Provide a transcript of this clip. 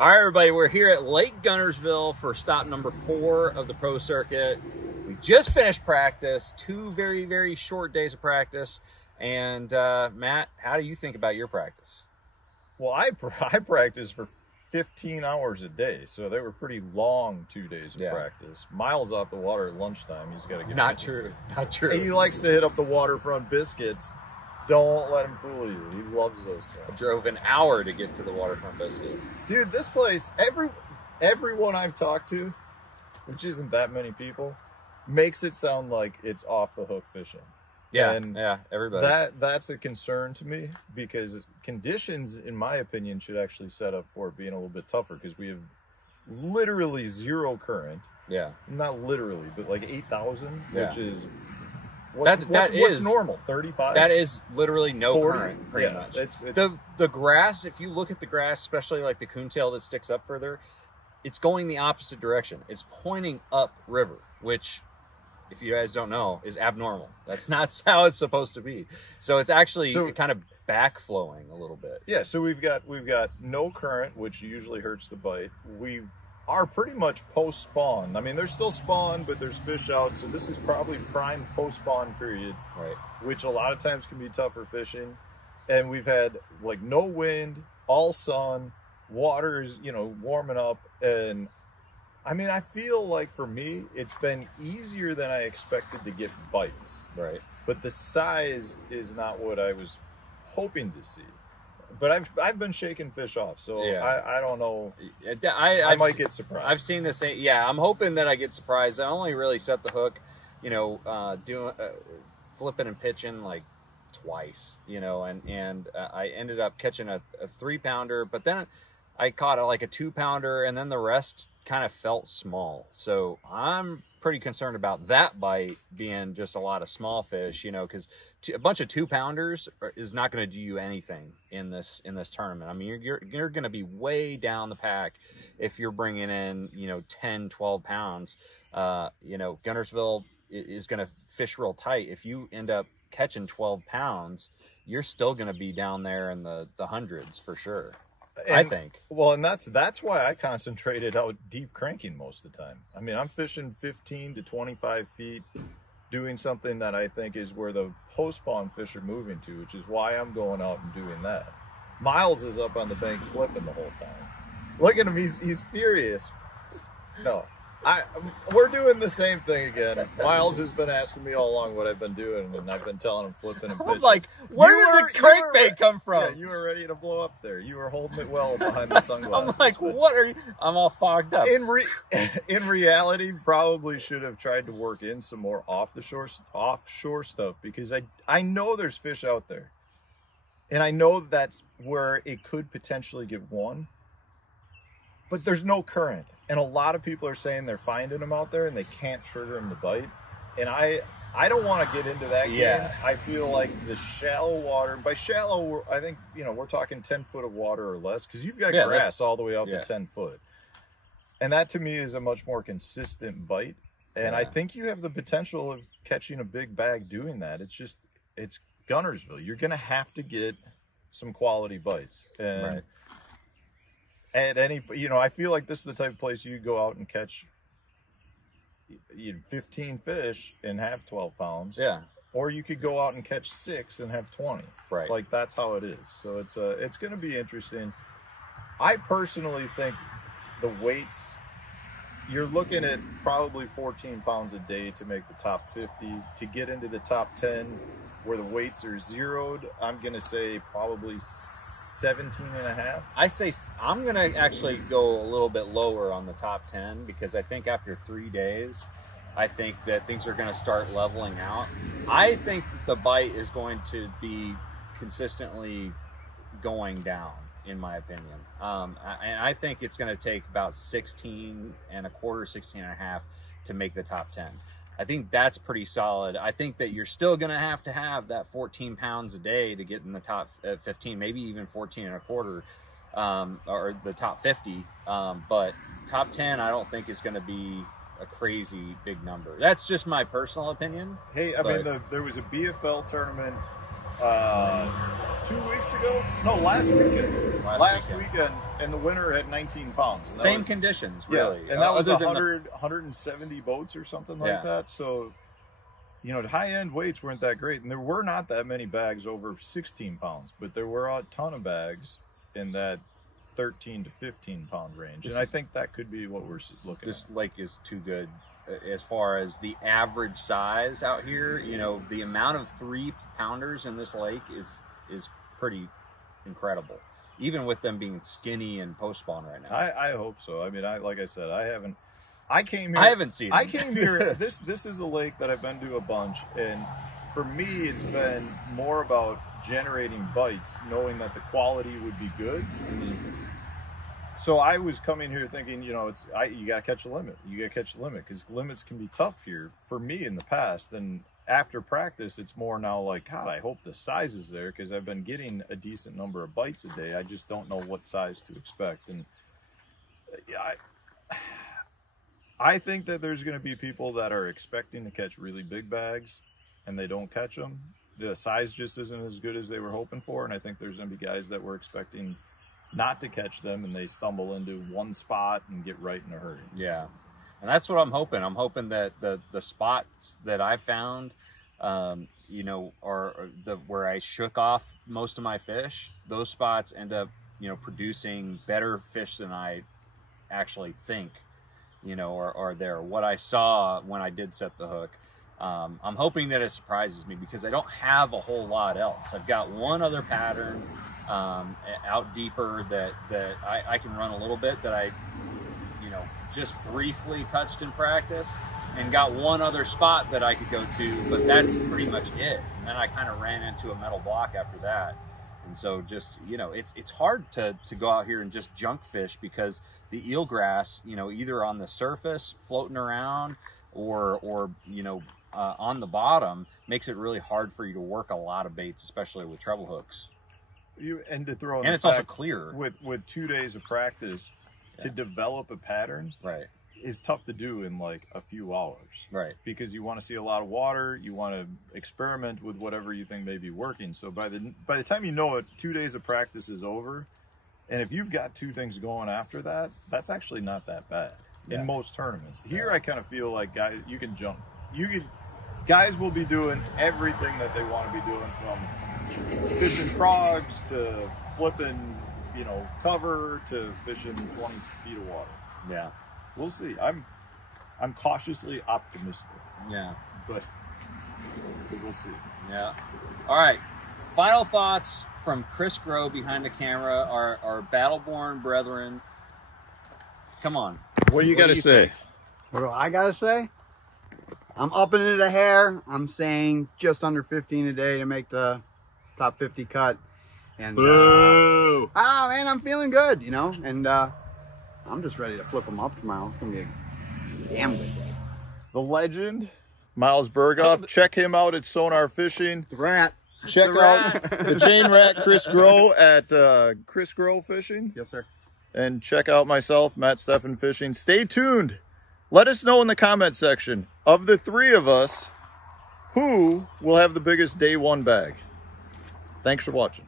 All right, everybody, we're here at Lake Guntersville for stop number 4 of the Pro Circuit. We just finished practice, 2 very, very short days of practice. And Matt, how do you think about your practice? Well, I practiced for 15 hours a day, so they were pretty long 2 days of practice. Miles off the water at lunchtime. He's got to get Not true. He likes to hit up the waterfront biscuits. Don't let him fool you. He loves those things. I drove an hour to get to the waterfront biscuits. Dude, this place, everyone I've talked to, which isn't that many people, makes it sound like it's off the hook fishing. Yeah, and yeah, everybody. That's a concern to me, because conditions, in my opinion, should actually set up for it being a little bit tougher, because we have literally zero current. Yeah. Not literally, but like 8,000, which is what's normal, 35? That is literally no 40? current, pretty much. It's the grass, if you look at the grass, especially like the coontail that sticks up further, it's going the opposite direction. It's pointing up river, which, if you guys don't know, is abnormal. That's not how it's supposed to be. So it's actually kind of backflowing a little bit. Yeah, so we've got no current, which usually hurts the bite. We are pretty much post-spawn. I mean, there's still spawn, but there's fish out, so this is probably prime post-spawn period, right? Which a lot of times can be tougher fishing. And we've had like no wind, all sun, water's, warming up, and I mean, I feel like for me, it's been easier than I expected to get bites. Right. But the size is not what I was hoping to see. But I've been shaking fish off, so I don't know. I might get surprised. I've seen this. Yeah, I'm hoping that I get surprised. I only really set the hook, flipping and pitching like twice, and I ended up catching a 3-pounder, but then I caught like a 2-pounder, and then the rest kind of felt small. So I'm pretty concerned about that bite being just a lot of small fish, because a bunch of 2-pounders is not going to do you anything in this tournament. I mean, you're going to be way down the pack if you're bringing in 10, 12 pounds. Guntersville is going to fish real tight. If you end up catching 12 pounds, you're still going to be down there in the hundreds for sure. I think. Well, and that's why I concentrated out deep cranking most of the time. I mean, I'm fishing 15 to 25 feet, doing something that I think is where the post-spawn fish are moving to, which is why I'm going out and doing that. Miles is up on the bank flipping the whole time. Look at him, he's furious. No, we're doing the same thing again. Miles has been asking me all along what I've been doing, and I've been telling him flipping and pitching. I'm like, where did the crankbait come from? Yeah, you were ready to blow up there. You were holding it well behind the sunglasses. I'm like, what are you? I'm all fogged up. In reality, probably should have tried to work in some more offshore stuff, because I know there's fish out there, and I know that's where it could potentially get one, but there's no current. And a lot of people are saying they're finding them out there and they can't trigger them to bite. And I don't want to get into that game. I feel like the shallow water, by shallow, I think, we're talking 10 foot of water or less, because you've got grass all the way out to 10 foot. And that to me is a much more consistent bite. And I think you have the potential of catching a big bag doing that. It's Guntersville. You're going to have to get some quality bites. And at any, I feel like this is the type of place you go out and catch 15 fish and have 12 pounds. Yeah. Or you could go out and catch 6 and have 20. Right. Like, that's how it is. So it's going to be interesting. I personally think the weights, you're looking at probably 14 pounds a day to make the top 50. To get into the top 10 where the weights are zeroed, I'm going to say probably 17 and a half. I say I'm going to actually go a little bit lower on the top 10, because I think after 3 days, I think that things are going to start leveling out. I think the bite is going to be consistently going down, in my opinion. And I think it's going to take about 16 and a quarter, 16 and a half to make the top 10. I think that's pretty solid. I think that you're still going to have that 14 pounds a day to get in the top 15, maybe even 14 and a quarter, or the top 50. But top 10, I don't think is going to be a crazy big number. That's just my personal opinion. Hey, I mean, there was a BFL tournament 2 weeks ago. No, last weekend. last weekend, and the winner had 19 pounds. Same conditions, really. Yeah, and that was 170 boats or something like that. So, you know, the high-end weights weren't that great, and there were not that many bags over 16 pounds, but there were a ton of bags in that 13 to 15 pound range, and I think that could be what we're looking at. This lake is too good as far as the average size out here. You know, the amount of 3-pounders in this lake is pretty incredible, even with them being skinny and post spawn right now. I hope so. I mean, like I said, I haven't seen them. I came here. This is a lake that I've been to a bunch, and for me, it's been more about generating bites, knowing that the quality would be good. So I was coming here thinking, you know, you got to catch a limit. You got to catch the limit, because limits can be tough here for me in the past. And after practice, it's more now like, God, I hope the size is there, because I've been getting a decent number of bites a day. I just don't know what size to expect. And yeah, I think that there's going to be people that are expecting to catch really big bags, and they don't catch them. The size just isn't as good as they were hoping for. And I think there's going to be guys that were expecting not to catch them, and they stumble into one spot and get right in a hurry. Yeah, and that's what I'm hoping. I'm hoping that the spots that I found, you know, are where I shook off most of my fish. Those spots end up, you know, producing better fish than I actually think, you know, are there. What I saw when I did set the hook. I'm hoping that it surprises me, because I don't have a whole lot else. I've got one other pattern out deeper that I can run a little bit, that I, you know, just briefly touched in practice, and got one other spot that I could go to, but that's pretty much it. And then I kind of ran into a metal block after that. And so just, you know, it's hard to go out here and just junk fish, because the eelgrass, you know, either on the surface floating around or you know, on the bottom, makes it really hard for you to work a lot of baits, especially with treble hooks. And to throw in, and it's also clear with 2 days of practice to develop a pattern, right, is tough to do in like a few hours, right? Because you want to see a lot of water, you want to experiment with whatever you think may be working. So by the time you know it, 2 days of practice is over, and if you've got 2 things going after that, that's actually not that bad in most tournaments. Here, I kind of feel like guys will be doing everything that they want to be doing, from fishing frogs to flipping, you know, cover to fishing 20 feet of water. Yeah, we'll see. I'm cautiously optimistic. Yeah, but we'll see. Yeah. All right. Final thoughts from Chris Grow behind the camera, our Battleborn brethren. Come on. What do you got to say? What do I got to say? I'm upping it a hair. I'm saying just under 15 a day to make the top 50 cut. And boo! Man, I'm feeling good, you know, and I'm just ready to flip them up tomorrow. It's gonna be a damn good day. The legend, Miles Burghoff. Check him out at Sonar Fishing. The rat. Check out the chain rat Chris Grow at Chris Grow Fishing. Yes, sir. And check out myself, Matt Steffen Fishing. Stay tuned. Let us know in the comment section, of the 3 of us, who will have the biggest day 1 bag. Thanks for watching.